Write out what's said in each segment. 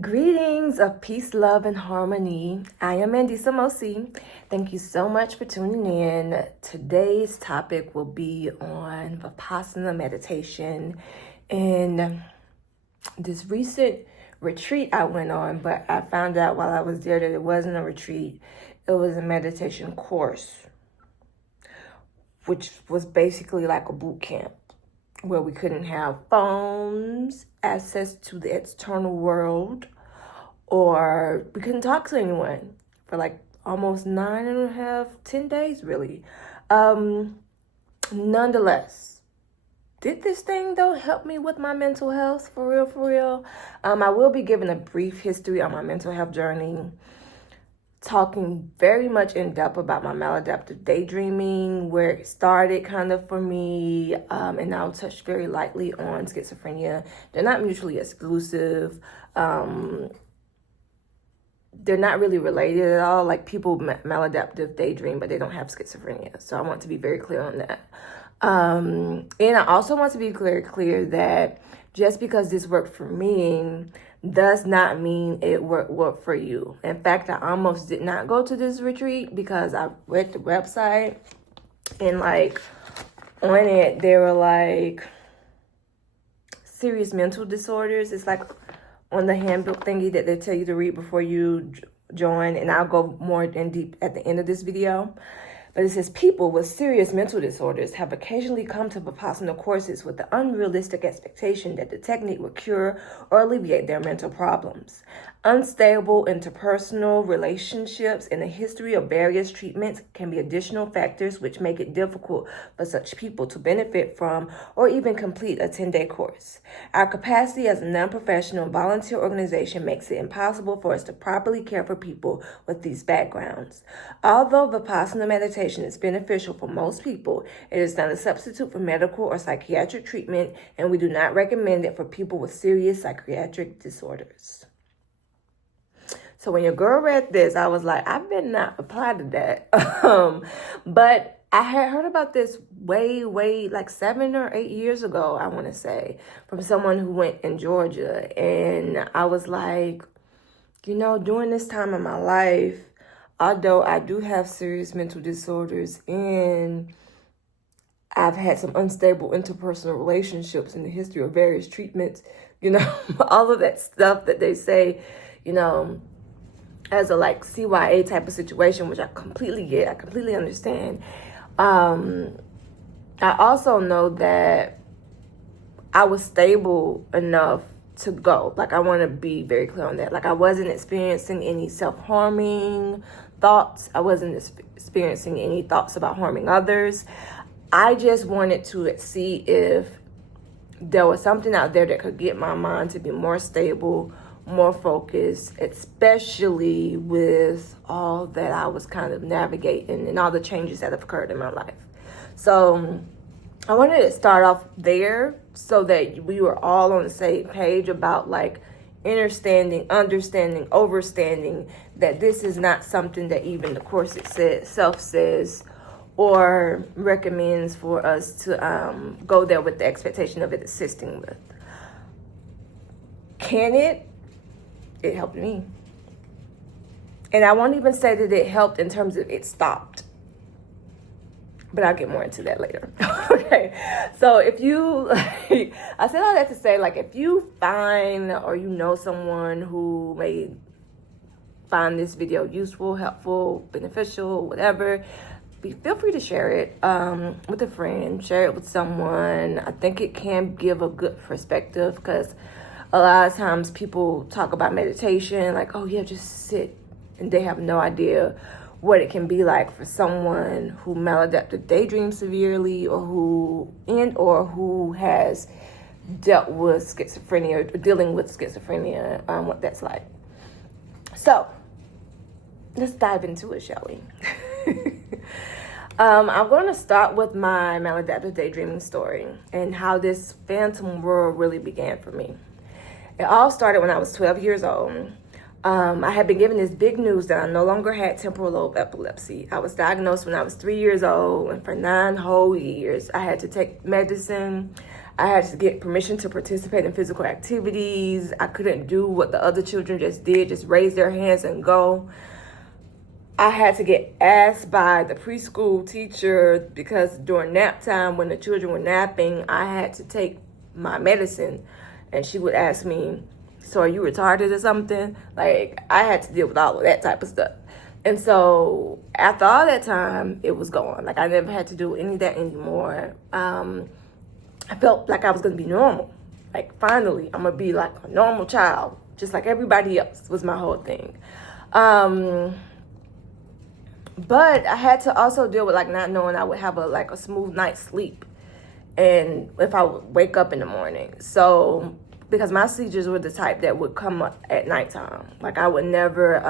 Greetings of peace, love, and harmony. I am MandisaMosi. Thank you so much for tuning in. Today's topic will be on Vipassana meditation and this recent retreat I went on, but I found out while I was there that it wasn't a retreat. It was a meditation course, which was basically like a boot camp where we couldn't have phones, access to the external world, or we couldn't talk to anyone for like almost 10 days really. Nonetheless, did this thing though help me with my mental health for real? I will be giving a brief history on my mental health journey, talking very much in depth about my maladaptive daydreaming, where it started kind of for me, and I'll touch very lightly on schizophrenia. They're not mutually exclusive. They're not really related at all. Like people maladaptive daydream, but they don't have schizophrenia. So I want to be very clear on that. And I also want to be very clear that just because this worked for me does not mean it worked for you. In fact, I almost did not go to this retreat because I read the website and like on it, there were like serious mental disorders. It's like on the handbook thingy that they tell you to read before you join. And I'll go more in deep at the end of this video. But it says people with serious mental disorders have occasionally come to Vipassana courses with the unrealistic expectation that the technique will cure or alleviate their mental problems. Unstable interpersonal relationships and a history of various treatments can be additional factors which make it difficult for such people to benefit from or even complete a 10-day course. Our capacity as a non-professional volunteer organization makes it impossible for us to properly care for people with these backgrounds. Although Vipassana meditation is beneficial for most people, it is not a substitute for medical or psychiatric treatment, and we do not recommend it for people with serious psychiatric disorders. So when your girl read this, I was like, I better not apply to that. But I had heard about this way, like 7 or 8 years ago, I want to say, from someone who went in Georgia. And I was like, during this time in my life, although I do have serious mental disorders and I've had some unstable interpersonal relationships in the history of various treatments, all of that stuff that they say, as a like CYA type of situation, which I completely get, I completely understand. I also know that I was stable enough to go. Like I want to be very clear on that. Like I wasn't experiencing any self-harming thoughts. I wasn't experiencing any thoughts about harming others. I just wanted to see if there was something out there that could get my mind to be more stable, more focused, especially with all that I was kind of navigating and all the changes that have occurred in my life. So I wanted to start off there so that we were all on the same page about like understanding, overstanding that this is not something that even the course itself says or recommends for us to go there with the expectation of it assisting with. Can it? It helped me. And I won't even say that it helped in terms of it stopped. But I'll get more into that later. Okay. So if you, I said all that to say, like, if you find or someone who may find this video useful, helpful, beneficial, whatever, feel free to share it with a friend, share it with someone. I think it can give a good perspective because a lot of times people talk about meditation like, oh yeah, just sit. And they have no idea what it can be like for someone who maladaptive daydreams severely or who has dealt with schizophrenia or dealing with schizophrenia, what that's like. So let's dive into it, shall we? I'm going to start with my maladaptive daydreaming story and how this phantom world really began for me. It all started when I was 12 years old. I had been given this big news that I no longer had temporal lobe epilepsy. I was diagnosed when I was 3 years old, and for 9 whole years, I had to take medicine. I had to get permission to participate in physical activities. I couldn't do what the other children just did, just raise their hands and go. I had to get asked by the preschool teacher because during nap time, when the children were napping, I had to take my medicine. And she would ask me, so are you retarded or something? Like, I had to deal with all of that type of stuff. And so after all that time, it was gone. Like, I never had to do any of that anymore. I felt like I was going to be normal. Like, finally, I'm going to be like a normal child, just like everybody else, was my whole thing. But I had to also deal with like not knowing I would have a smooth night's sleep, and if I would wake up in the morning. So because my seizures were the type that would come up at nighttime. Like, I would never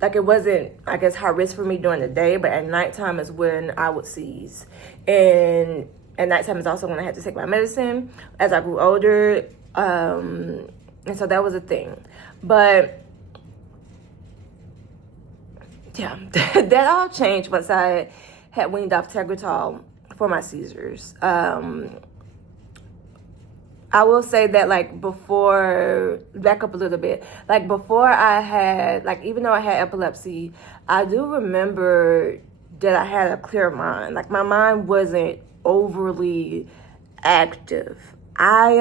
like, it wasn't, I guess, high risk for me during the day, but at nighttime is when I would seize. And at nighttime is also when I had to take my medicine as I grew older. And so that was a thing. But yeah, that all changed once I had weaned off Tegretol for my seizures. I will say that, like, back up a little bit, like, before I had, like, even though I had epilepsy, I do remember that I had a clear mind. Like, my mind wasn't overly active. I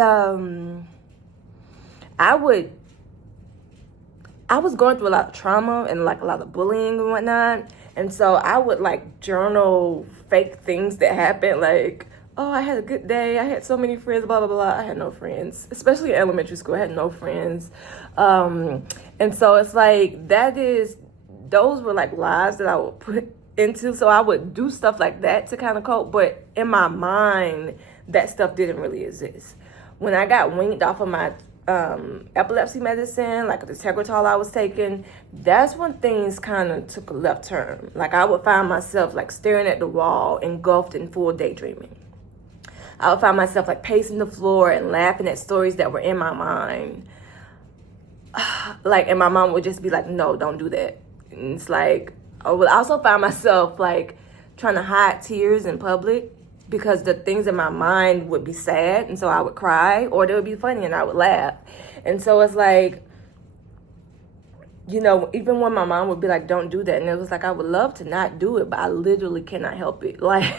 was going through a lot of trauma and like a lot of bullying and whatnot. And so I would like journal fake things that happened. Like, oh, I had a good day. I had so many friends, blah, blah, blah. I had no friends, especially in elementary school. I had no friends. And so it's like, those were like lies that I would put into. So I would do stuff like that to kind of cope. But in my mind, that stuff didn't really exist. When I got weaned off of my epilepsy medicine, like the Tegretol I was taking, that's when things kind of took a left turn. Like, I would find myself like staring at the wall, engulfed in full daydreaming. I would find myself like pacing the floor and laughing at stories that were in my mind. Like, and my mom would just be like, no, don't do that. And it's like, I would also find myself like trying to hide tears in public, because the things in my mind would be sad, and so I would cry, or they would be funny and I would laugh. And so it's like, you know, even when my mom would be like, don't do that, and it was like, I would love to not do it, but I literally cannot help it. Like,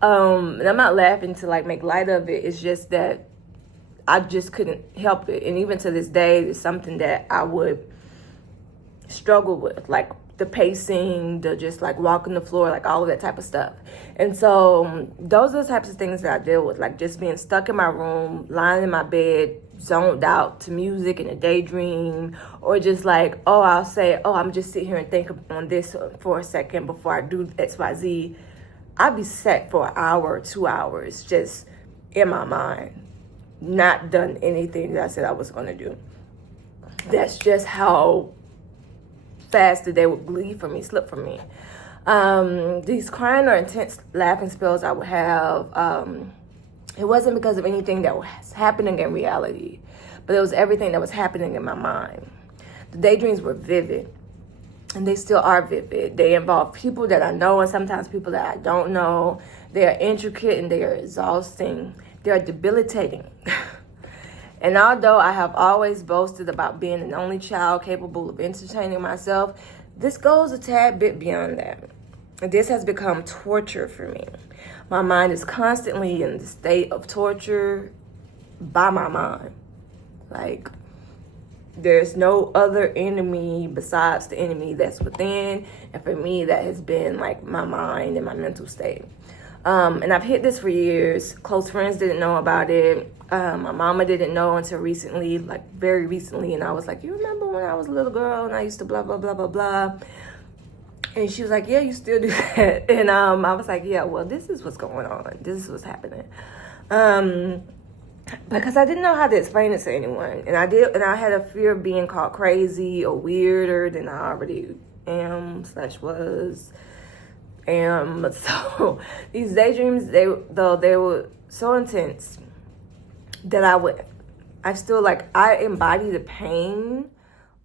and I'm not laughing to like make light of it. It's just that I just couldn't help it. And even to this day, it's something that I would struggle with, like the pacing, the just like walking the floor, like all of that type of stuff. And so those are the types of things that I deal with, like just being stuck in my room, lying in my bed, zoned out to music and a daydream, or just like, oh, I'll say, oh, I'm just sitting here and think on this for a second before I do XYZ. I'd be set for an hour or 2 hours just in my mind, not done anything that I said I was going to do. That's just how fast the day would slip from me. These crying or intense laughing spells I would have, it wasn't because of anything that was happening in reality, but it was everything that was happening in my mind. The daydreams were vivid, and they still are vivid. They involve people that I know and sometimes people that I don't know. They are intricate and they are exhausting. They are debilitating. And although I have always boasted about being an only child capable of entertaining myself, this goes a tad bit beyond that. This has become torture for me. My mind is constantly in the state of torture by my mind. Like, there's no other enemy besides the enemy that's within. And for me, that has been like my mind and my mental state. And I've hid this for years. Close friends didn't know about it. My mama didn't know until recently, like very recently. And I was like, you remember when I was a little girl and I used to blah, blah, blah, blah, blah. And she was like, yeah, you still do that. And I was like, yeah, well, this is what's going on. This is what's happening. Because I didn't know how to explain it to anyone. And I had a fear of being called crazy or weirder than I already was. So these daydreams, they were so intense that I embody the pain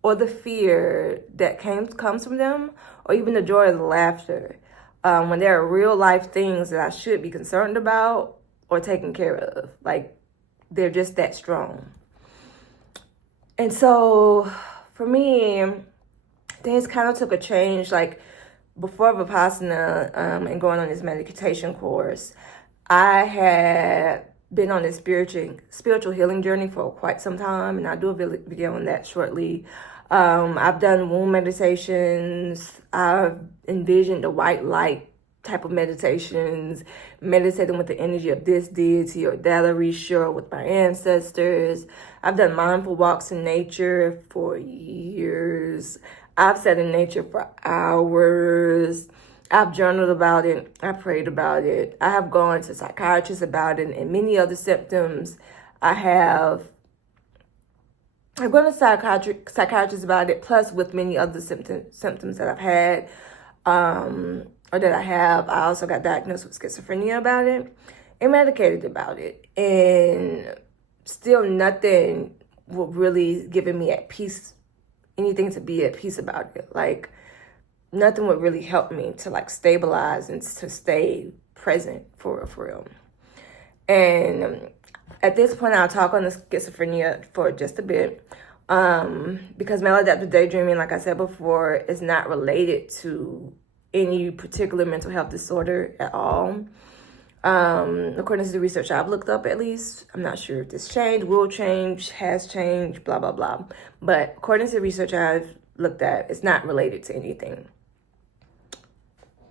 or the fear that comes from them, or even the joy or the laughter. When there are real life things that I should be concerned about or taken care of. Like, they're just that strong. And so for me, things kind of took a change. Like, before Vipassana and going on this meditation course, I had been on this spiritual healing journey for quite some time, and I'll do a video on that shortly. I've done womb meditations. I've envisioned the white light type of meditations, meditating with the energy of this deity or that Orisha, or with my ancestors. I've done mindful walks in nature for years. I've sat in nature for hours. I've journaled about it. I prayed about it. I have gone to psychiatrists about it and many other symptoms. I've gone to psychiatrists about it, plus with many other symptoms that I've had, or that I have. I also got diagnosed with schizophrenia about it and medicated about it. And still nothing would really given me at peace, anything to be at peace about it. Like, nothing would really help me to like stabilize and to stay present for real. And at this point, I'll talk on the schizophrenia for just a bit, because maladaptive daydreaming, like I said before, is not related to any particular mental health disorder at all. According to the research I've looked up, at least. I'm not sure if this changed, will change, has changed, blah, blah, blah. But according to the research I've looked at, it's not related to anything,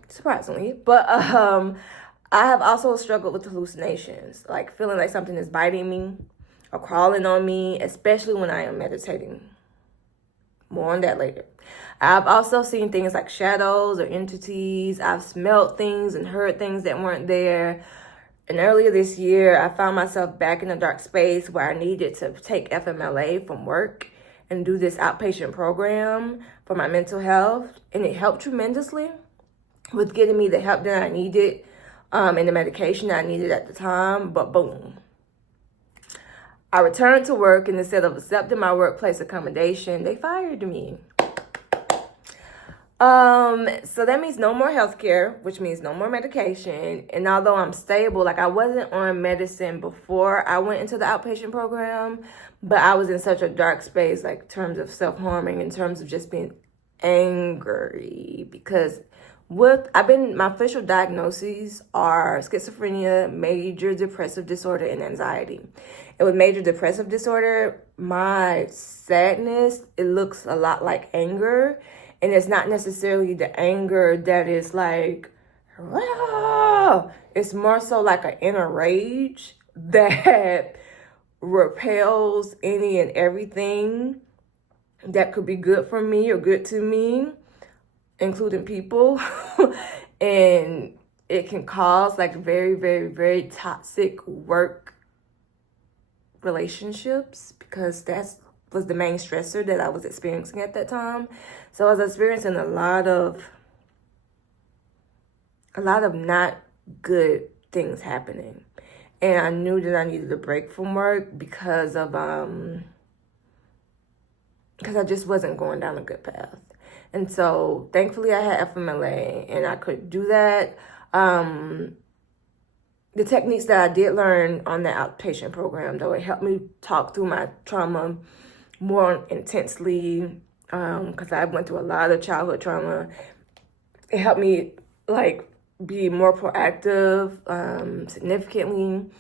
surprisingly. But I have also struggled with hallucinations, like feeling like something is biting me or crawling on me, especially when I am meditating. More on that later. I've also seen things like shadows or entities. I've smelled things and heard things that weren't there. And earlier this year, I found myself back in a dark space where I needed to take FMLA from work and do this outpatient program for my mental health. And it helped tremendously with getting me the help that I needed and the medication that I needed at the time. But boom. I returned to work, and instead of accepting my workplace accommodation, they fired me. So that means no more healthcare, which means no more medication. And although I'm stable, like I wasn't on medicine before I went into the outpatient program, but I was in such a dark space, like in terms of self-harming, in terms of just being angry, because my official diagnoses are schizophrenia, major depressive disorder, and anxiety. And with major depressive disorder, my sadness, it looks a lot like anger. And it's not necessarily the anger that is like, wow. It's more so like an inner rage that repels any and everything that could be good for me or good to me, including people. And it can cause like very, very, very toxic work relationships, because that was the main stressor that I was experiencing at that time. So I was experiencing a lot of not good things happening. And I knew that I needed a break from work because I just wasn't going down a good path. And so thankfully I had FMLA and I could do that. The techniques that I did learn on the outpatient program, though, it helped me talk through my trauma more intensely, because I went through a lot of childhood trauma. It helped me like be more proactive, significantly.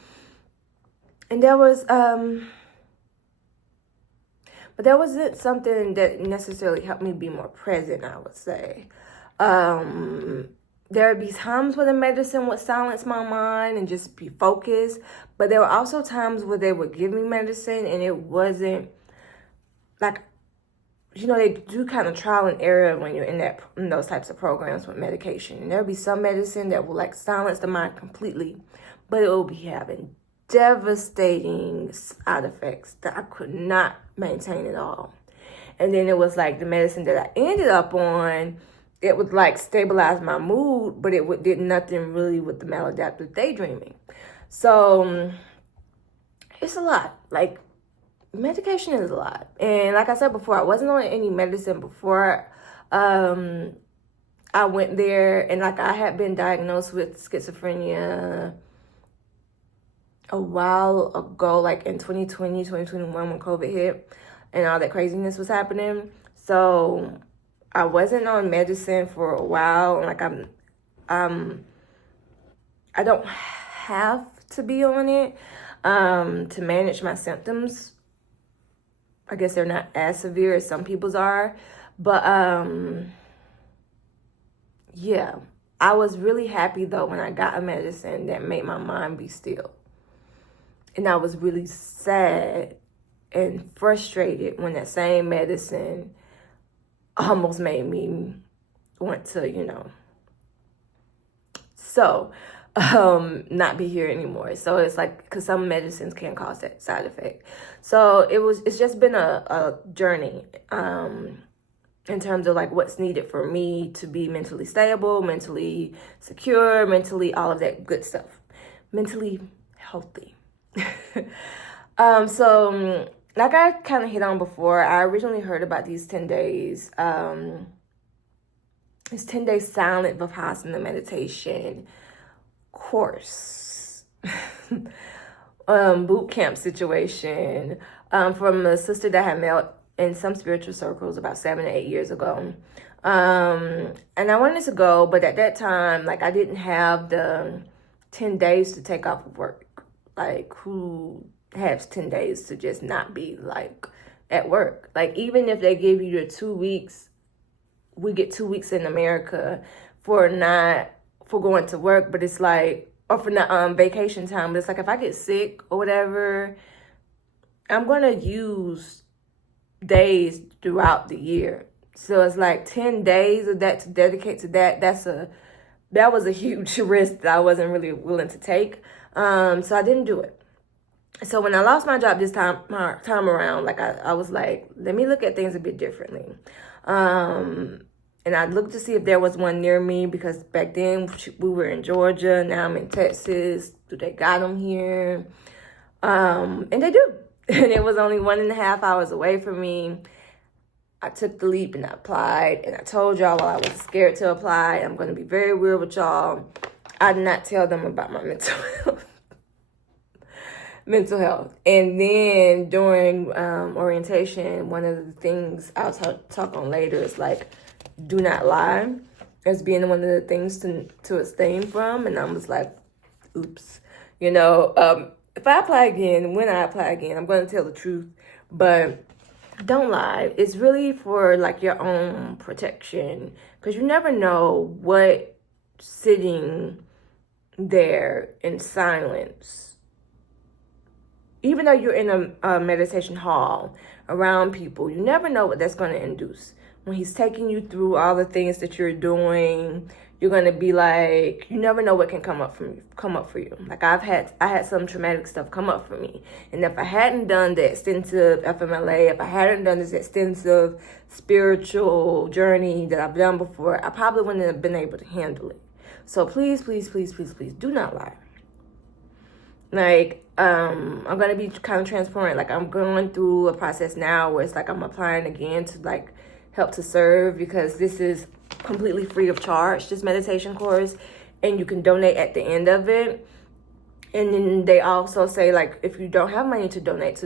And there was, but there wasn't something that necessarily helped me be more present, I would say. There would be times where the medicine would silence my mind and just be focused. But there were also times where they would give me medicine and it wasn't like, you know, they do kind of trial and error when you're in those types of programs with medication. And there'll be some medicine that will like silence the mind completely, but it will be having devastating side effects that I could not maintain at all. And then it was like the medicine that I ended up on, it would like stabilize my mood, but it did nothing really with the maladaptive daydreaming. So it's a lot. Like, medication is a lot. And like I said before, I wasn't on any medicine before I went there. And like I had been diagnosed with schizophrenia a while ago, like in 2020, 2021, when COVID hit and all that craziness was happening. So I wasn't on medicine for a while. Like I don't have to be on it to manage my symptoms. I guess they're not as severe as some people's are. But yeah, I was really happy though when I got a medicine that made my mind be still. And I was really sad and frustrated when that same medicine almost made me want to, not be here anymore. So it's like, because some medicines can cause that side effect. So it's just been a journey in terms of like what's needed for me to be mentally stable, mentally secure, mentally all of that good stuff, mentally healthy. So like I kind of hit on before, I originally heard about these 10 days, this 10-day silent Vipassana meditation course, boot camp situation, from a sister that I met in some spiritual circles about 7 or 8 years ago. And I wanted to go, but at that time, like I didn't have the 10 days to take off of work. Like, who has 10 days to just not be like at work? Like, even if they give you your 2 weeks, we get 2 weeks in America for going to work, but it's like, or for not vacation time, but it's like if I get sick or whatever, I'm gonna use days throughout the year. So it's like 10 days of that to dedicate to that. That was a huge risk that I wasn't really willing to take. So I didn't do it. So when I lost my job this time around, like I was like, let me look at things a bit differently. And I looked to see if there was one near me, because back then we were in Georgia. Now I'm in Texas. Do they got them here? And they do. And it was only 1.5 hours away from me. I took the leap and I applied. And I told y'all while I was scared to apply, I'm going to be very real with y'all, I did not tell them about my mental health. And then during orientation, one of the things I'll talk on later is like, do not lie, as being one of the things to abstain from. And I was like, oops, if I apply again, when I apply again, I'm going to tell the truth, but don't lie. It's really for like your own protection, because you never know what sitting there in silence, even though you're in a meditation hall around people, you never know what that's going to induce. When he's taking you through all the things that you're doing, you're going to be like, you never know what can come up for you. Like I had some traumatic stuff come up for me. And if I hadn't done the extensive FMLA, if I hadn't done this extensive spiritual journey that I've done before, I probably wouldn't have been able to handle it. So please, please, please, please, please do not lie. Like, I'm going to be kind of transparent. Like, I'm going through a process now where it's like I'm applying again to like help to serve, because this is completely free of charge, this meditation course, and you can donate at the end of it. And then they also say, like, if you don't have money to donate,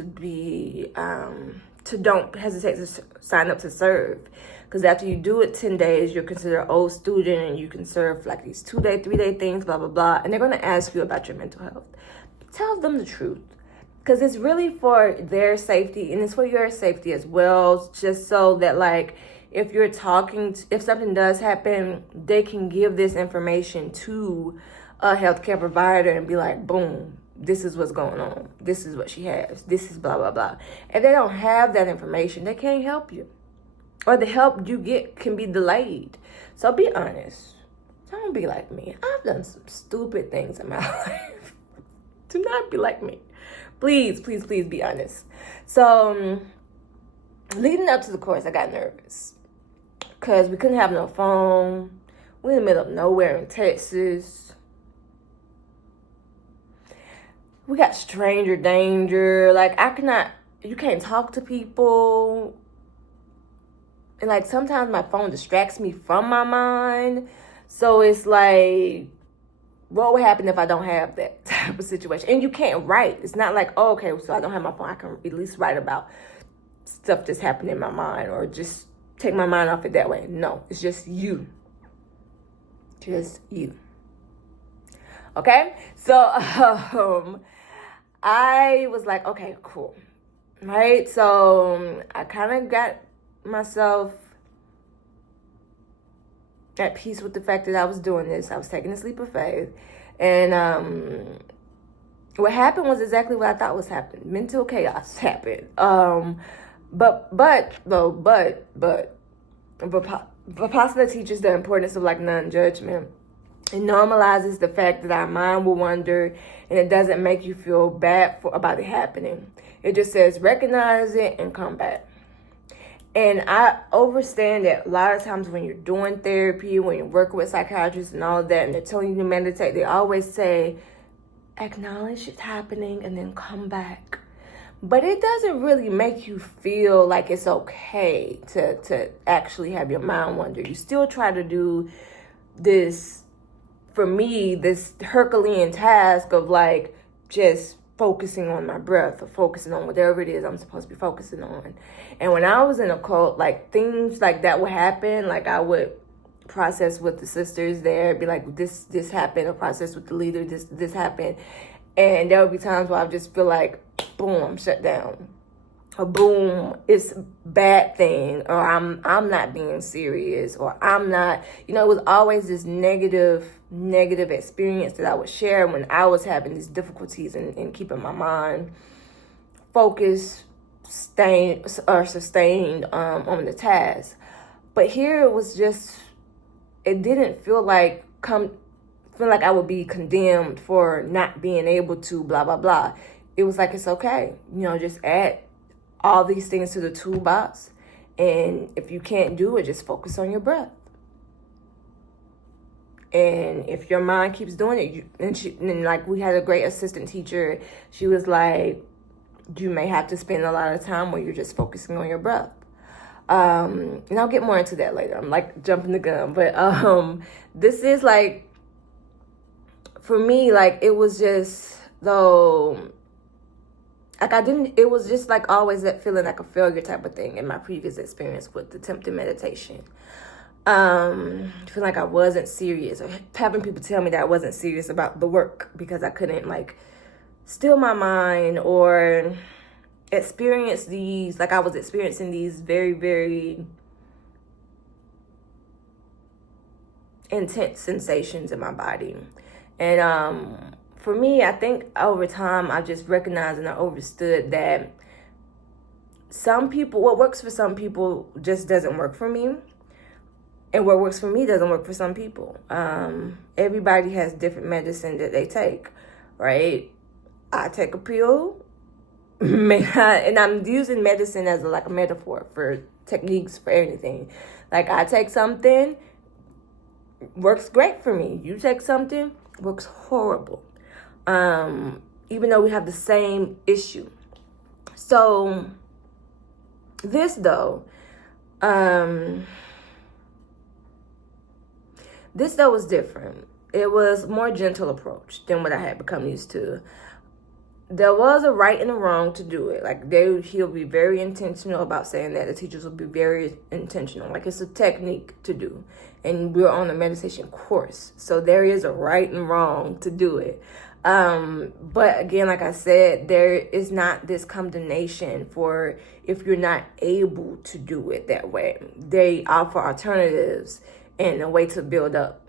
don't hesitate to sign up to serve, because after you do it 10 days, you're considered an old student and you can serve like these 2-day, 3-day things, blah blah blah, and they're going to ask you about your mental health. Tell them the truth, because it's really for their safety and it's for your safety as well, just so that like if something does happen, they can give this information to a healthcare provider and be like, boom, this is what's going on, this is what she has, this is blah blah blah. If they don't have that information, they can't help you, or the help you get can be delayed. So be honest. Don't be like me. I've done some stupid things in my life. Do not be like me. Please, please, please be honest. So leading up to the course, I got nervous because we couldn't have no phone. We're in the middle of nowhere in Texas. We got stranger danger. Like, you can't talk to people. And like sometimes my phone distracts me from my mind. So it's like, what would happen if I don't have that type of situation? And you can't write. It's not like, oh, okay, so I don't have my phone. I can at least write about stuff that's happening in my mind or just take my mind off it that way. No, it's just you. Just you. Okay? So I was like, okay, cool. Right? So I kind of got myself at peace with the fact that I was doing this. I was taking a leap of faith. And what happened was exactly what I thought was happening. Mental chaos happened. But Vipassana teaches the importance of like non-judgment. It normalizes the fact that our mind will wander, and it doesn't make you feel bad about it happening. It just says recognize it and come back. And I understand that a lot of times when you're doing therapy, when you're working with psychiatrists and all of that, and they're telling you to meditate, they always say, acknowledge it's happening and then come back. But it doesn't really make you feel like it's okay to actually have your mind wander. You still try to do this, for me, this Herculean task of like just focusing on my breath or focusing on whatever it is I'm supposed to be focusing on. And when I was in a cult, like things like that would happen. Like I would process with the sisters there, be like, this happened, or process with the leader, this happened. And there would be times where I just feel like, boom, I'm shut down. Or boom, it's a bad thing, or I'm not being serious, or I'm not, it was always this negative experience that I would share when I was having these difficulties in keeping my mind focused, sustained on the task. But here it was just, it didn't feel like I would be condemned for not being able to blah, blah, blah. It was like, it's okay. Just add all these things to the toolbox. And if you can't do it, just focus on your breath. And if your mind keeps doing it, and like we had a great assistant teacher, she was like, you may have to spend a lot of time where you're just focusing on your breath. And I'll get more into that later. I'm like jumping the gun. But this is like, for me, like it was just, though, like it was just like always that feeling like a failure type of thing in my previous experience with attempted meditation. Feeling like I wasn't serious, or having people tell me that I wasn't serious about the work because I couldn't like still my mind or experience these, like I was experiencing these very, very intense sensations in my body. And for me, I think over time I just recognized and I understood that what works for some people just doesn't work for me. And what works for me doesn't work for some people. Everybody has different medicine that they take, right? I take a pill, and I'm using medicine as like a metaphor for techniques for anything. Like I take something, works great for me. You take something, works horrible. Even though we have the same issue. So this though was different. It was more gentle approach than what I had become used to. There was a right and a wrong to do it. Like he'll be very intentional about saying that. The teachers will be very intentional. Like it's a technique to do. And we're on a meditation course. So there is a right and wrong to do it. But again, like I said, there is not this condemnation for if you're not able to do it that way. They offer alternatives and a way to build up.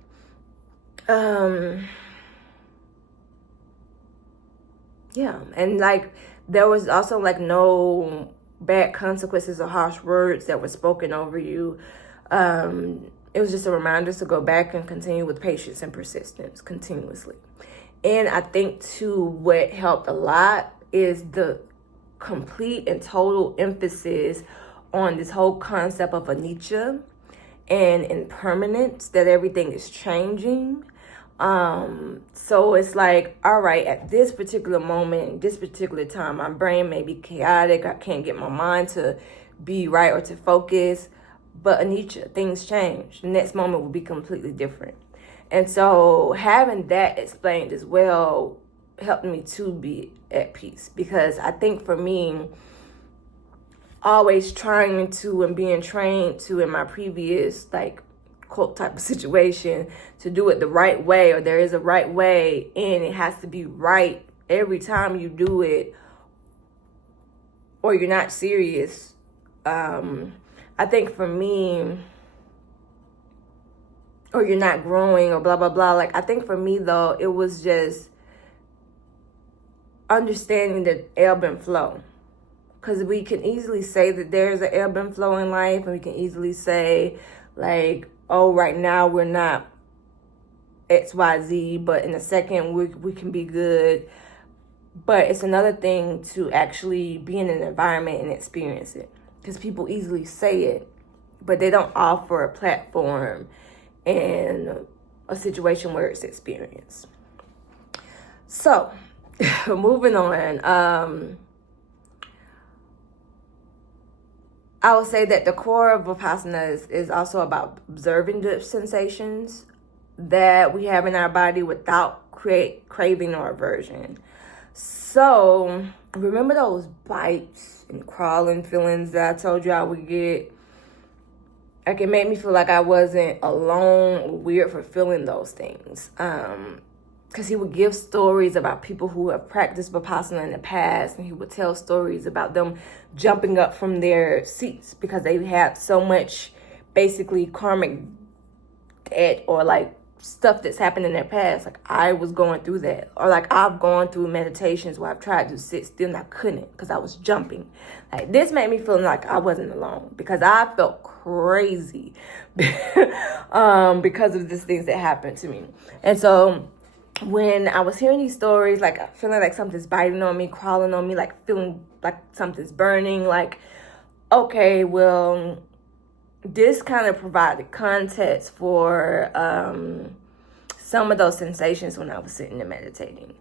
Yeah, and like there was also like no bad consequences or harsh words that were spoken over you. It was just a reminder to go back and continue with patience and persistence continuously. And I think too, what helped a lot is the complete and total emphasis on this whole concept of anicca and impermanence, that everything is changing. So it's like, all right, at this particular moment, this particular time, my brain may be chaotic. I can't get my mind to be right or to focus. But anicca, things change. The next moment will be completely different. And so having that explained as well helped me to be at peace, because I think for me, always trying to and being trained to in my previous like cult type of situation to do it the right way, or there is a right way and it has to be right every time you do it, or you're not serious. I think for me, or you're not growing, or blah blah blah, like I think for me though, it was just understanding the ebb and flow. Because we can easily say that there's an ebb and flow in life, and we can easily say like, oh, right now we're not XYZ, but in a second we can be good. But it's another thing to actually be in an environment and experience it, because people easily say it, but they don't offer a platform and a situation where it's experienced. So moving on, I would say that the core of Vipassana is also about observing the sensations that we have in our body without craving or aversion. So remember those bites and crawling feelings that I told you I would get? Like, it made me feel like I wasn't alone or weird for feeling those things. Because he would give stories about people who have practiced Vipassana in the past, and he would tell stories about them jumping up from their seats because they had so much basically karmic debt, or like stuff that's happened in their past. Like, I was going through that, or like I've gone through meditations where I've tried to sit still and I couldn't because I was jumping. Like, this made me feel like I wasn't alone, because I felt crazy because of these things that happened to me. And so when I was hearing these stories, like feeling like something's biting on me, crawling on me, like feeling like something's burning, like, okay, well, this kind of provided context for some of those sensations when I was sitting and meditating.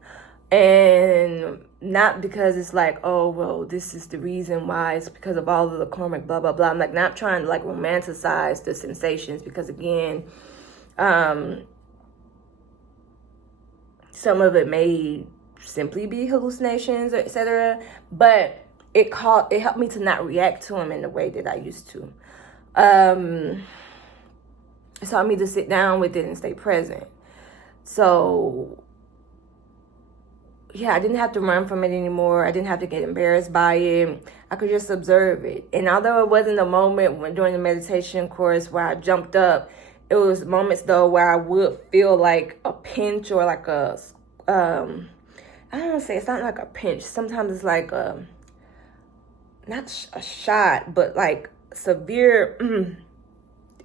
And not because it's like, oh, well, this is the reason why, it's because of all of the karmic blah, blah, blah. I'm like not trying to like romanticize the sensations, because again, some of it may simply be hallucinations, etc. But it helped me to not react to them in the way that I used to. It taught me to sit down with it and stay present. So yeah, I didn't have to run from it anymore. I didn't have to get embarrassed by it. I could just observe it. And although it wasn't a moment when during the meditation course where I jumped up, it was moments though where I would feel like a pinch, or like a I don't want to say, it's not like a pinch. Sometimes it's like not a shot, but like severe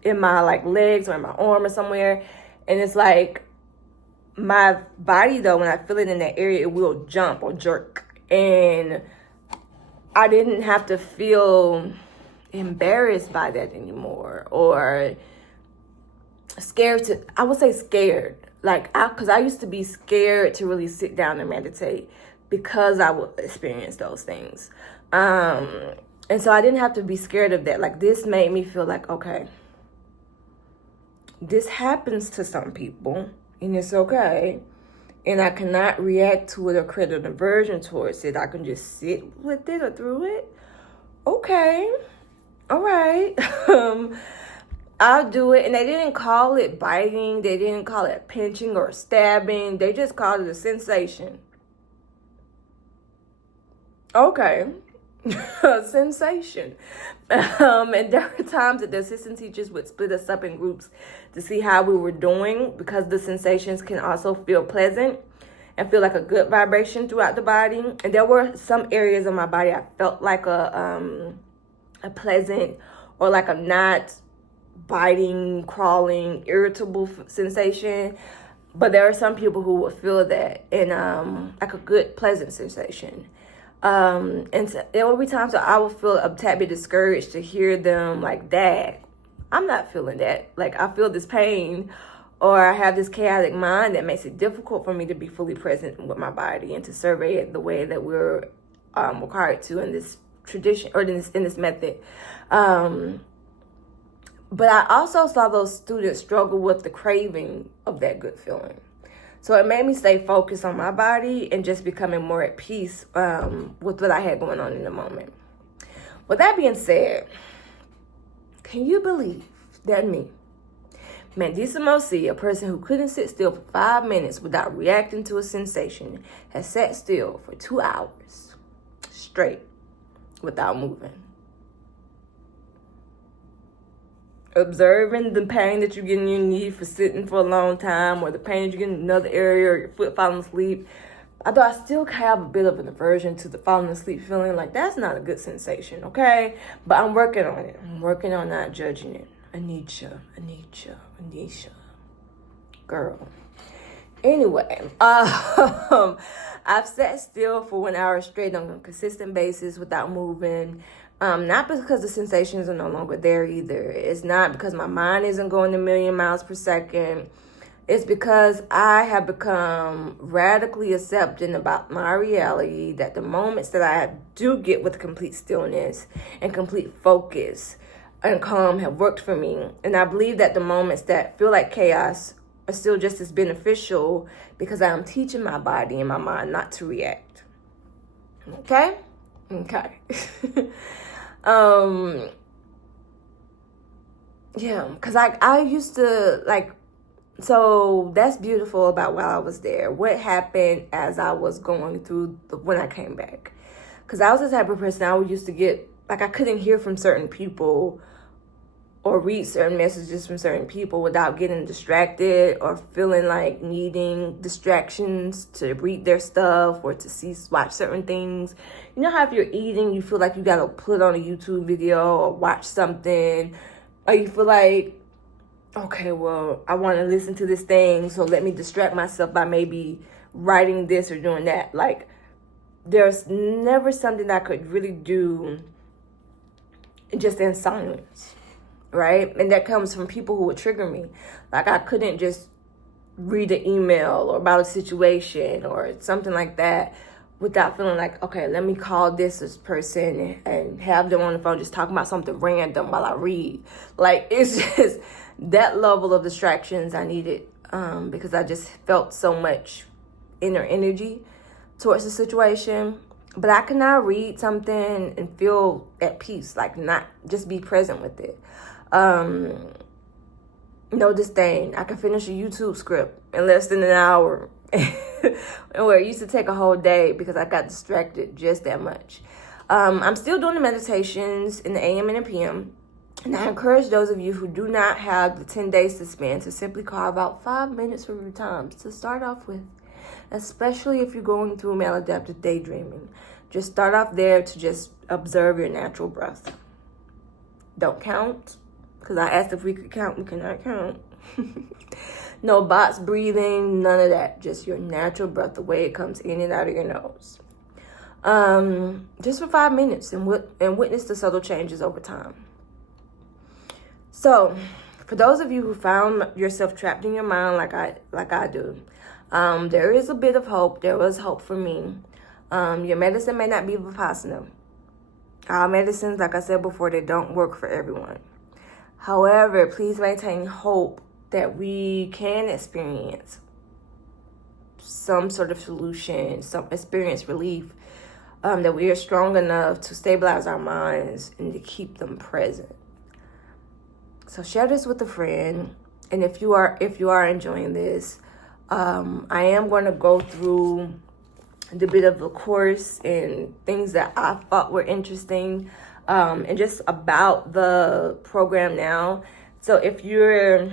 in my like legs or in my arm or somewhere. And it's like my body though, when I feel it in that area, it will jump or jerk. And I didn't have to feel embarrassed by that anymore, or scared to, I would say scared. Like, because I used to be scared to really sit down and meditate because I would experience those things. And so I didn't have to be scared of that. Like, this made me feel like, okay, this happens to some people and it's okay. And I cannot react to it or create an aversion towards it. I can just sit with it or through it. Okay. All right. I'll do it. And they didn't call it biting. They didn't call it pinching or stabbing. They just called it a sensation. Okay. A sensation. And there were times that the assistant teachers would split us up in groups to see how we were doing, because the sensations can also feel pleasant and feel like a good vibration throughout the body. And there were some areas of my body I felt like a pleasant, or like a not biting, crawling, irritable sensation. But there are some people who would feel that in like a good, pleasant sensation. And so there will be times that I will feel a tad bit discouraged to hear them like, Dad, I'm not feeling that. Like, I feel this pain, or I have this chaotic mind that makes it difficult for me to be fully present with my body and to survey it the way that we're required to in this tradition, or in this method. But I also saw those students struggle with the craving of that good feeling. So it made me stay focused on my body and just becoming more at peace with what I had going on in the moment. With that being said, can you believe that me, MandisaMosi, a person who couldn't sit still for 5 minutes without reacting to a sensation, has sat still for 2 hours straight without moving? Observing the pain that you get in your knee for sitting for a long time, or the pain that you get in another area, or your foot falling asleep. Although I still have a bit of an aversion to the falling asleep feeling, like that's not a good sensation, okay? But I'm working on it. I'm working on not judging it. Anisha. Girl. Anyway, I've sat still for 1 hour straight on a consistent basis without moving. Not because the sensations are no longer there either. It's not because my mind isn't going a million miles per second. It's because I have become radically accepting about my reality, that the moments that I do get with complete stillness and complete focus and calm have worked for me. And I believe that the moments that feel like chaos are still just as beneficial, because I am teaching my body and my mind not to react. Okay? Yeah, because I used to, like, so that's beautiful about while I was there. What happened as I was going through when I came back? Because I was the type of person I used to get, like, I couldn't hear from certain people or read certain messages from certain people without getting distracted or feeling like needing distractions to read their stuff or to watch certain things. You know how if you're eating, you feel like you gotta put on a YouTube video or watch something, or you feel like, okay, well, I want to listen to this thing, so let me distract myself by maybe writing this or doing that. Like, there's never something I could really do just in silence, right? And that comes from people who would trigger me. Like, I couldn't just read an email or about a situation or something like that without feeling like, okay, let me call this person and have them on the phone just talking about something random while I read. Like, it's just that level of distractions I needed, because I just felt so much inner energy towards the situation. But I could now read something and feel at peace, like not just be present with it. No disdain. I can finish a YouTube script in less than an hour. And where it used to take a whole day because I got distracted just that much. I'm still doing the meditations in the AM and the PM. And I encourage those of you who do not have the 10 days to spend to simply carve out 5 minutes from your time to start off with. Especially if you're going through maladaptive daydreaming. Just start off there to just observe your natural breath. Don't count, because I asked if we could count. We cannot count. No box breathing, none of that. Just your natural breath, the way it comes in and out of your nose. Just for 5 minutes and witness the subtle changes over time. So, for those of you who found yourself trapped in your mind like I do, there is a bit of hope. There was hope for me. Your medicine may not be Vipassana. Our medicines, like I said before, they don't work for everyone. However, please maintain hope that we can experience some sort of solution, experience relief, that we are strong enough to stabilize our minds and to keep them present. So share this with a friend. And if you are enjoying this, I am going to go through the bit of the course and things that I thought were interesting, and just about the program now. So if you're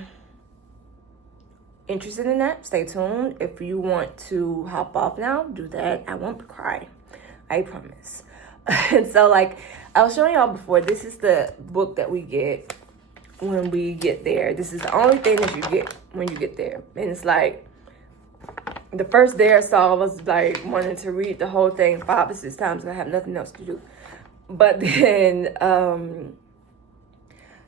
interested in that, stay tuned. If you want to hop off now, do that. I won't cry, I promise. And so, like I was showing y'all before, this is the book that we get when we get there. This is the only thing that you get when you get there. And it's like, the first day I saw, I was like wanting to read the whole thing 5 or 6 times and I have nothing else to do. But then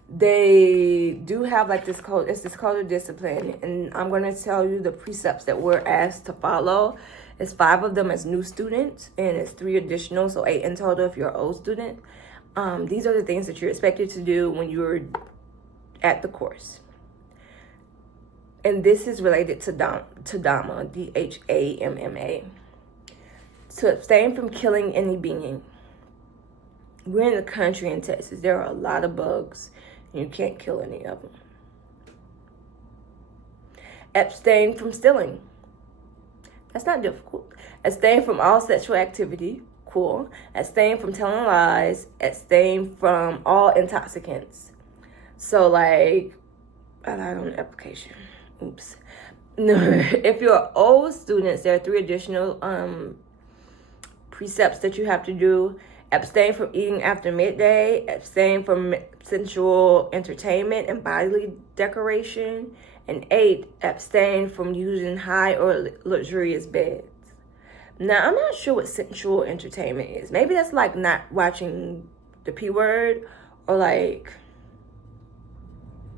they do have like this code. It's this code of discipline, and I'm going to tell you the precepts that we're asked to follow. It's 5 of them as new students, and it's 3 additional, so 8 in total if you're an old student. These are the things that you're expected to do when you're at the course. And this is related to Dhamma, Dhamma. To abstain from killing any being. We're in the country in Texas. There are a lot of bugs, and you can't kill any of them. Abstain from stealing. That's not difficult. Abstain from all sexual activity. Cool. Abstain from telling lies. Abstain from all intoxicants. So, like, I lied on the application. Oops. No, if you're old students, there are 3 additional precepts that you have to do. Abstain from eating after midday. Abstain from sensual entertainment and bodily decoration. And 8, abstain from using high or luxurious beds. Now, I'm not sure what sensual entertainment is. Maybe that's like not watching the P word, or like,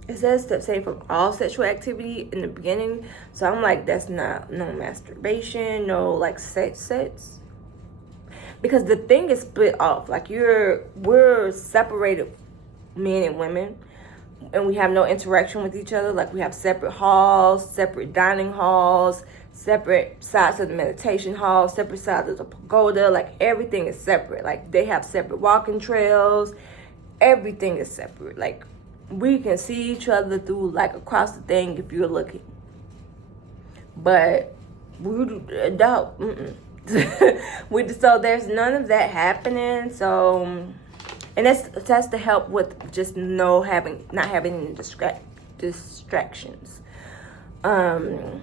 it says to abstain from all sexual activity in the beginning. So I'm like, that's not no masturbation, no like sex. Because the thing is split off. Like we're separated, men and women, and we have no interaction with each other. Like we have separate halls, separate dining halls, separate sides of the meditation hall, separate sides of the pagoda. Like everything is separate. Like they have separate walking trails. Everything is separate. Like we can see each other through like across the thing if you're looking. But we don't. So there's none of that happening. So. And that's to help with just not having any distractions. And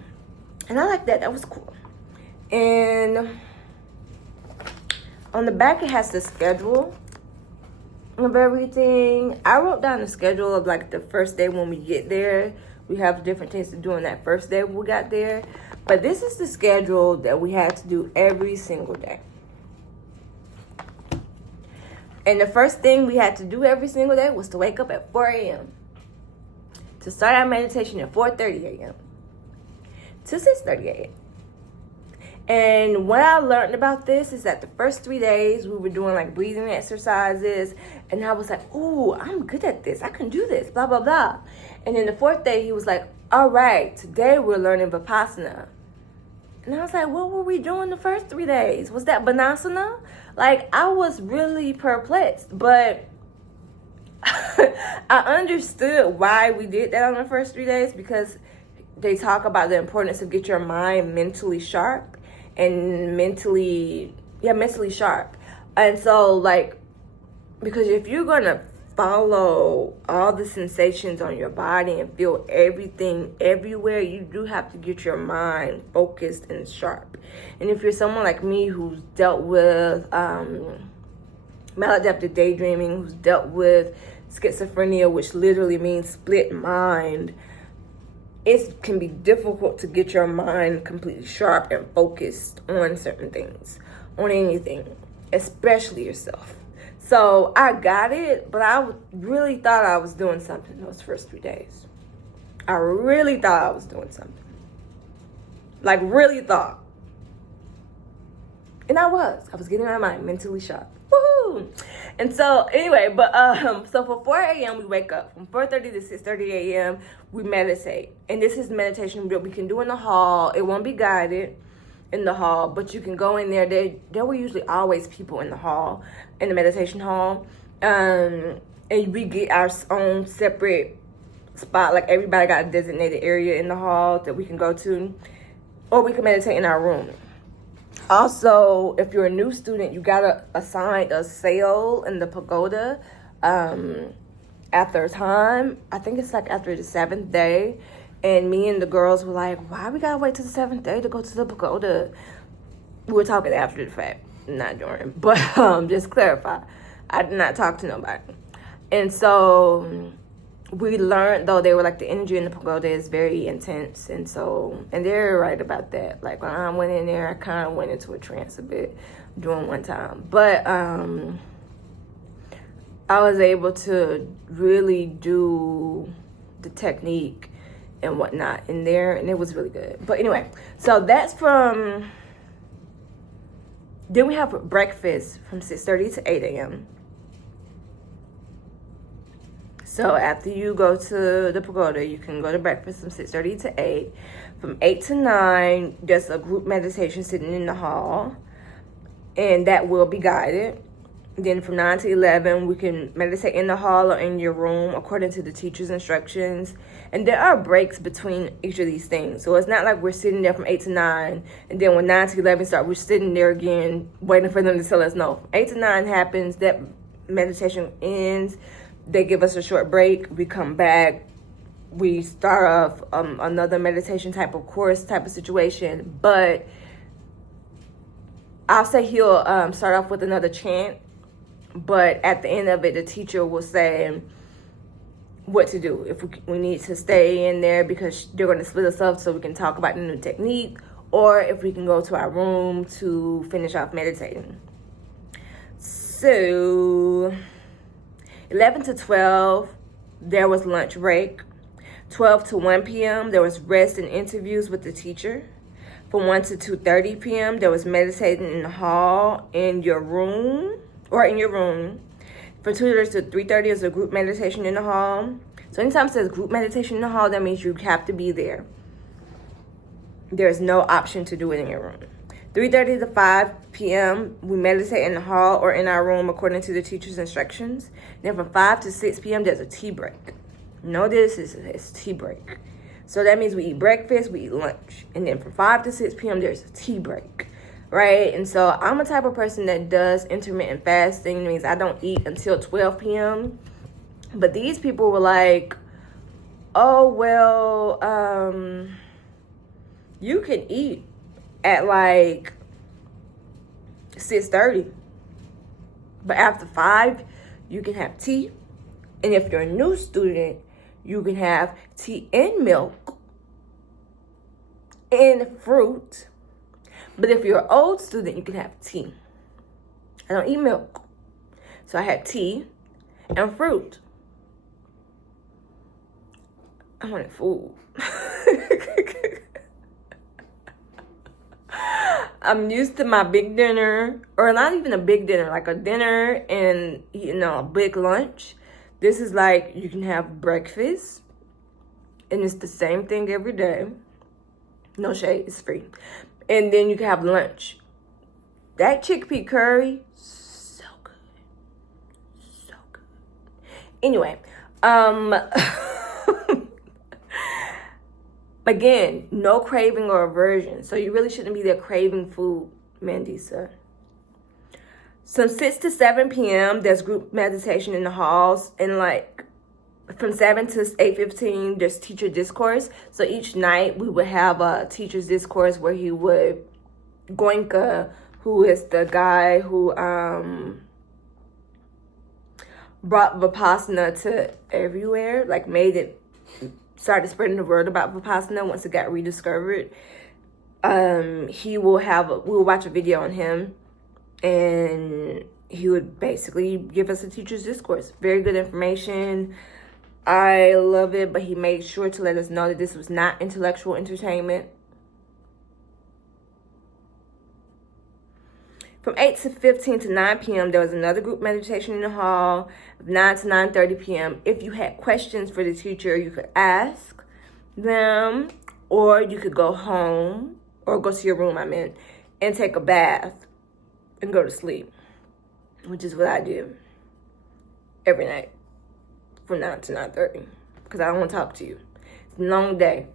I like that. That was cool. And on the back it has the schedule of everything. I wrote down the schedule of like the first day when we get there. We have different things to do on that first day when we got there. But this is the schedule that we had to do every single day. And the first thing we had to do every single day was to wake up at 4 a.m. to start our meditation at 4:30 a.m. to 6:30 a.m. And what I learned about this is that the first 3 days we were doing like breathing exercises, and I was like, ooh, I'm good at this. I can do this, blah, blah, blah. And then the 4th day he was like, all right, today we're learning Vipassana. And I was like, what were we doing the first 3 days? Was that Banasana? Like, I was really perplexed, but I understood why we did that on the first 3 days, because they talk about the importance of get your mind mentally sharp and mentally sharp. And so, like, because if you're going to follow all the sensations on your body and feel everything everywhere, you do have to get your mind focused and sharp. And if you're someone like me who's dealt with maladaptive daydreaming, who's dealt with schizophrenia, which literally means split mind, it can be difficult to get your mind completely sharp and focused on certain things, on anything, especially yourself. So I got it, but I really thought I was doing something those first 3 days. I really thought I was doing something. Like, really thought. And I was getting my mind mentally sharp. Woohoo! And so, anyway, but so for 4 a.m. we wake up. From 4:30 to 6:30 a.m. we meditate. And this is meditation that we can do in the hall. It won't be guided in the hall, but you can go in there. There were usually always people in the hall, in the meditation hall. And we get our own separate spot. Like, everybody got a designated area in the hall that we can go to. Or we can meditate in our room. Also, if you're a new student, you gotta assign a cell in the pagoda after a time. I think it's like after the 7th day. And me and the girls were like, why we gotta wait till the 7th day to go to the pagoda? We were talking after the fact, not during. But just clarify, I did not talk to nobody. And so we learned, though, they were like, the energy in the pagoda is very intense. And so, and they're right about that. Like, when I went in there, I kind of went into a trance a bit during one time. But I was able to really do the technique and whatnot in there, and it was really good. But anyway, so that's from, then we have breakfast from 6:30 to 8 a.m. So after you go to the pagoda, you can go to breakfast from 6:30 to 8. From 8 to 9, there's a group meditation sitting in the hall, and that will be guided. Then from 9 to 11, we can meditate in the hall or in your room according to the teacher's instructions. And there are breaks between each of these things. So it's not like we're sitting there from 8 to 9, and then when 9 to 11 start, we're sitting there again waiting for them to tell us no. From 8 to 9 happens, that meditation ends. They give us a short break. We come back. We start off another meditation type of course, type of situation. But I'll say he'll start off with another chant. But at the end of it, the teacher will say what to do. If we need to stay in there because they're going to split us up so we can talk about the new technique. Or if we can go to our room to finish off meditating. So 11 to 12, there was lunch break. 12 to 1 p.m., there was rest and interviews with the teacher. From 1 to 2:30 p.m., there was meditating in the hall, in your room. From 2:30 to 3:30 is a group meditation in the hall. So anytime it says group meditation in the hall, that means you have to be there. There's no option to do it in your room. 3:30 to 5 p.m., we meditate in the hall or in our room according to the teacher's instructions. Then from 5 to 6 p.m., there's a tea break. Notice it's tea break. So that means we eat breakfast, we eat lunch. And then from 5 to 6 p.m., there's a tea break, right? And so I'm a type of person that does intermittent fasting. It means I don't eat until 12 p.m. But these people were like, oh, well, you can eat at like 6:30. But after 5, you can have tea. And if you're a new student, you can have tea and milk and fruit. But if you're an old student, you can have tea. I don't eat milk. So I had tea and fruit. I wanted food. I'm used to my big dinner, or not even a big dinner, like a dinner and, a big lunch. This is like you can have breakfast, and it's the same thing every day. No shade, it's free. And then you can have lunch. That chickpea curry, so good. So good. Anyway, again, no craving or aversion. So you really shouldn't be there craving food, Mandisa. From 6 to 7 p.m., there's group meditation in the halls. And like from 7 to 8:15, there's teacher discourse. So each night we would have a teacher's discourse where he would, Goenka, who is the guy who brought Vipassana to everywhere, like started spreading the word about Vipassana once it got rediscovered. We'll watch a video on him, and he would basically give us a teacher's discourse. Very good information. I love it, but he made sure to let us know that this was not intellectual entertainment. From 8:15 to 9 p.m., there was another group meditation in the hall. 9 to 9:30 p.m. If you had questions for the teacher, you could ask them, or you could go home, or go to your room, and take a bath and go to sleep, which is what I do every night from 9 to 9:30, because I don't want to talk to you. It's a long day.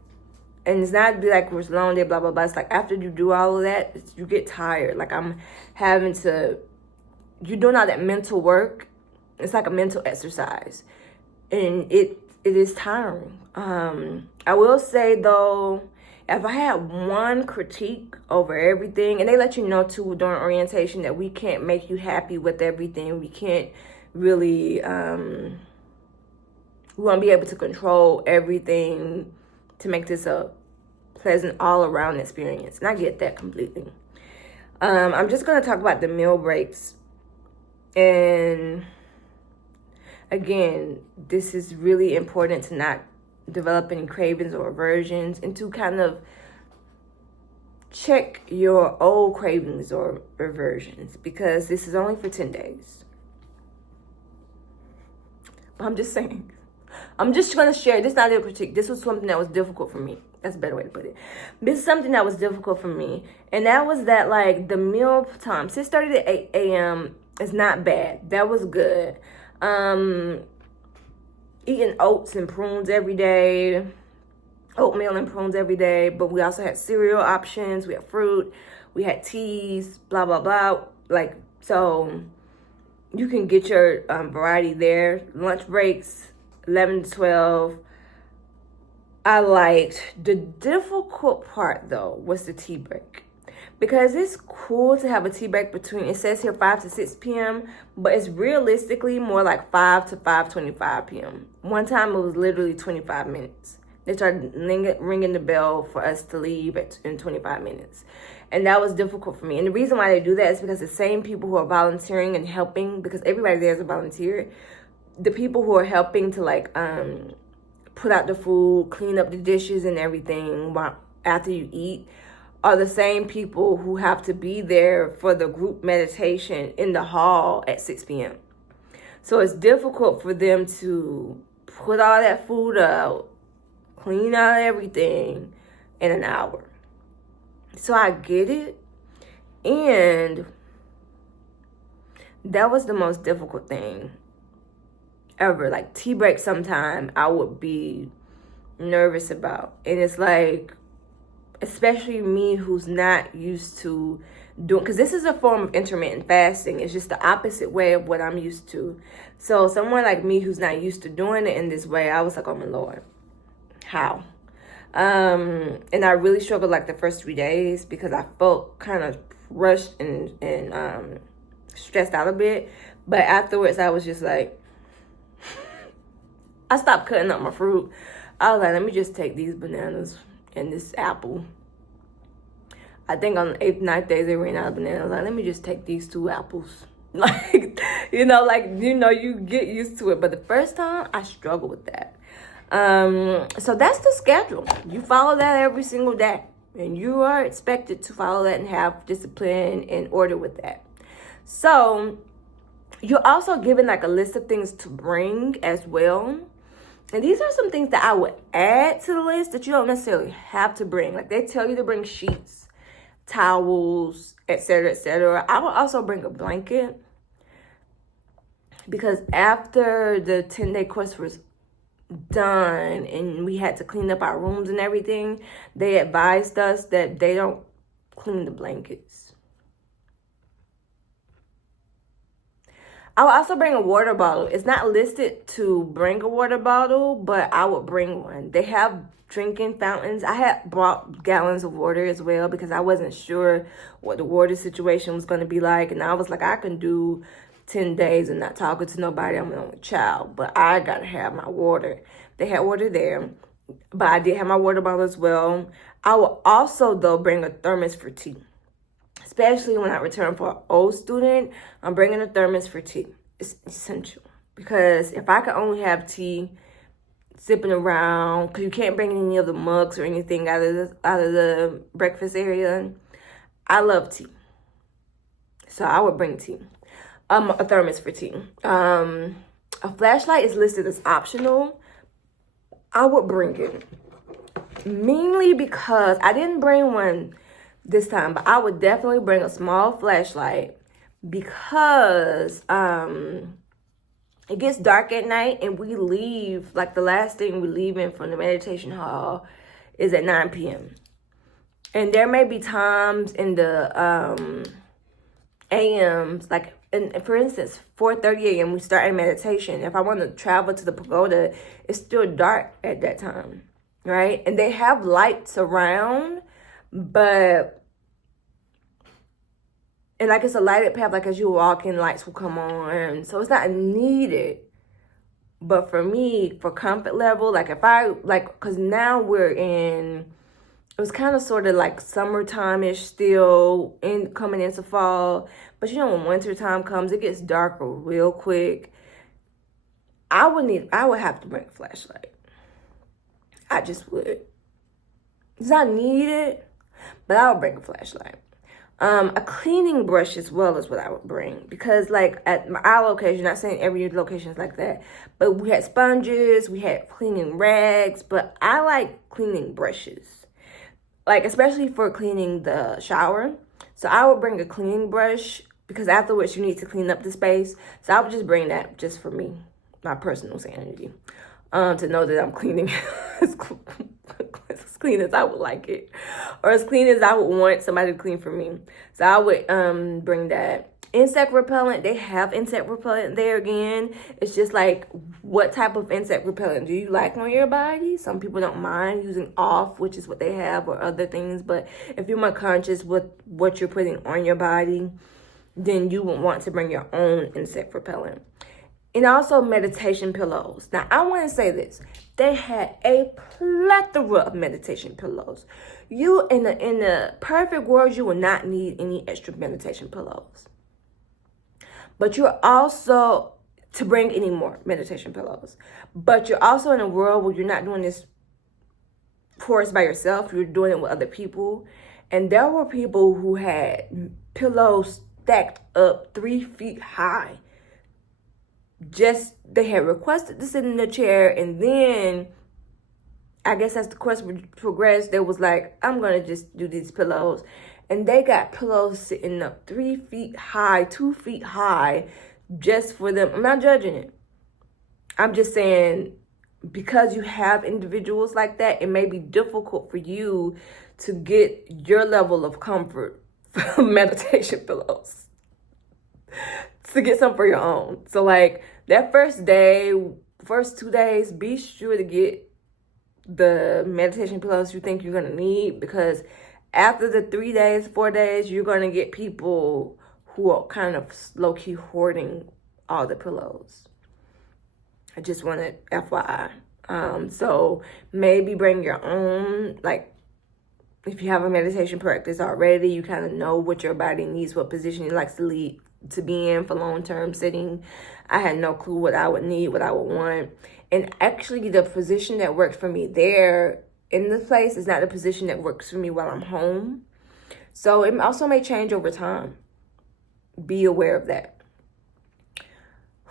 And it's not be like it's a long day, blah, blah, blah. It's like after you do all of that, you get tired. Like you're doing all that mental work. It's like a mental exercise. And it is tiring. I will say, though, if I had one critique over everything, and they let you know, too, during orientation, that we can't make you happy with everything. We can't really, we won't be able to control everything to make this a pleasant all-around experience. And I get that completely. I'm just going to talk about the meal breaks. And again, this is really important to not develop any cravings or aversions, and to kind of check your old cravings or aversions, because this is only for 10 days. I'm just saying, I'm just going to share. This is not a critique. This was something that was difficult for me. That's a better way to put it. This is something that was difficult for me. And that was that, like, the meal time, 6:30 to 8 a.m. is not bad. That was good. Eating oats and prunes every day. Oatmeal and prunes every day. But we also had cereal options. We had fruit. We had teas. Blah, blah, blah. Like, so you can get your variety there. Lunch breaks, 11 to 12. I liked. The difficult part, though, was the tea break. Because it's cool to have a tea break between, it says here 5 to 6 p.m., but it's realistically more like 5 to 5:25 p.m. One time it was literally 25 minutes. They started ringing the bell for us to leave in 25 minutes. And that was difficult for me. And the reason why they do that is because the same people who are volunteering and helping, because everybody there is a volunteer, the people who are helping to, like, put out the food, clean up the dishes and everything after you eat, are the same people who have to be there for the group meditation in the hall at 6 p.m. So it's difficult for them to put all that food out, clean out everything in an hour. So I get it. And that was the most difficult thing ever. Like, tea break sometime I would be nervous about. And it's like, especially me who's not used to doing, because this is a form of intermittent fasting. It's just the opposite way of what I'm used to. So someone like me who's not used to doing it in this way, I was like, oh my Lord, how? And I really struggled like the first 3 days because I felt kind of rushed and stressed out a bit. But afterwards I was just like, I stopped cutting up my fruit. I was like, let me just take these bananas and this apple. I think on the 8th, 9th day they ran out of bananas. I was like, let me just take these 2 apples. Like, you you get used to it. But the first time I struggled with that. So that's the schedule. You follow that every single day. And you are expected to follow that and have discipline and order with that. So you're also given like a list of things to bring as well. And these are some things that I would add to the list that you don't necessarily have to bring. Like, they tell you to bring sheets, towels, etc., etc. I would also bring a blanket, because after the 10-day course was done and we had to clean up our rooms and everything, they advised us that they don't clean the blankets. I would also bring a water bottle. It's not listed to bring a water bottle, but I would bring one. They have drinking fountains. I had brought gallons of water as well because I wasn't sure what the water situation was going to be like. And I was like, I can do 10 days and not talking to nobody. I'm an only child, but I got to have my water. They had water there, but I did have my water bottle as well. I will also, though, bring a thermos for tea. Especially when I return for an old student, I'm bringing a thermos for tea. It's essential. Because if I could only have tea sipping around, because you can't bring any of the mugs or anything out of the breakfast area, I love tea. So I would bring tea. A thermos for tea. A flashlight is listed as optional. I would bring it. Mainly because I didn't bring one this time, but I would definitely bring a small flashlight because it gets dark at night and we leave, like the last thing we're leaving from the meditation hall is at 9 p.m. And there may be times in the AMs, like for instance, 4:30 a.m. we start a meditation. If I want to travel to the pagoda, it's still dark at that time, right? And they have lights around, but, and like it's a lighted path, like as you walk in, lights will come on. So it's not needed. But for me, for comfort level, like if I, like, because now we're in, it was kind of sort of like summertime-ish still, coming into fall. But you know, when winter time comes, it gets darker real quick. I would have to bring a flashlight. I just would. It's not needed, but I would bring a flashlight. A cleaning brush as well is what I would bring, because like at our location, not saying every location is like that, but we had sponges, we had cleaning rags, but I like cleaning brushes, like especially for cleaning the shower. So I would bring a cleaning brush, because afterwards you need to clean up the space. So I would just bring that just for me, my personal sanity, to know that I'm cleaning as clean as I would like it, or as clean as I would want somebody to clean for me. So I would bring that. Insect repellent, they have insect repellent there again. It's just like, what type of insect repellent do you like on your body? Some people don't mind using off, which is what they have, or other things. But if you're more conscious with what you're putting on your body, then you would want to bring your own insect repellent. And also meditation pillows. Now, I want to say this. They had a plethora of meditation pillows. You, in the perfect world, you will not need any extra meditation pillows. But you're also, to bring any more meditation pillows. But you're also in a world where you're not doing this course by yourself. You're doing it with other people. And there were people who had pillows stacked up 3 feet high. Just, they had requested to sit in the chair, and then I guess as the course progressed, they was like, I'm gonna just do these pillows. And they got pillows sitting up 3 feet high, 2 feet high, just for them. I'm not judging it. I'm just saying, because you have individuals like that, it may be difficult for you to get your level of comfort from meditation pillows, to get some for your own. So like that first 2 days, be sure to get the meditation pillows you think you're gonna need, because after the 3 days, 4 days, you're gonna get people who are kind of low-key hoarding all the pillows. I just wanted FYI. So maybe bring your own, like if you have a meditation practice already, you kind of know what your body needs, what position it likes to be in for long-term sitting. I had no clue what I would need, what I would want. And actually the position that worked for me there in the place is not the position that works for me while I'm home. So it also may change over time. Be aware of that.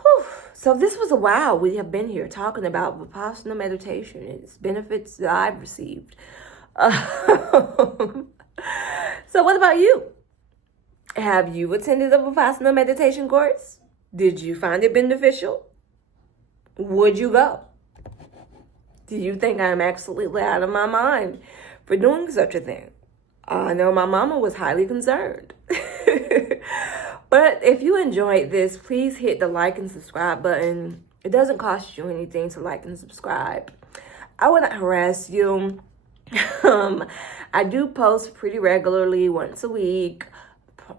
Whew. So this was a while we have been here talking about Vipassana meditation and its benefits that I've received. So what about you? Have you attended a Vipassana meditation course? Did you find it beneficial? Would you go? Do you think I'm absolutely out of my mind for doing such a thing? I know my mama was highly concerned. But if you enjoyed this, please hit the like and subscribe button. It doesn't cost you anything to like and subscribe. I will not harass you. I do post pretty regularly, once a week,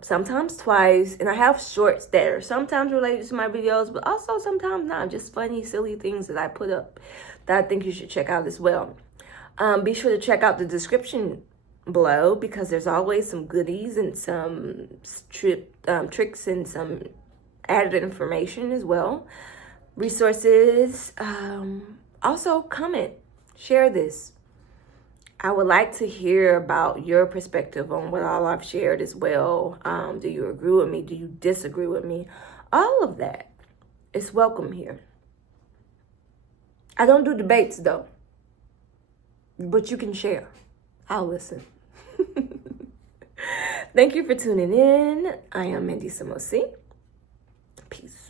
sometimes twice, and I have shorts that are sometimes related to my videos, but also sometimes not, just funny, silly things that I put up that I think you should check out as well. Be sure to check out the description below, because there's always some goodies and some tricks and some added information as well, resources. Also comment, share this. I would like to hear about your perspective on what all I've shared as well. Do you agree with me? Do you disagree with me? All of that is welcome here. I don't do debates though, but you can share. I'll listen. Thank you for tuning in. I am MandisaMosi. Peace.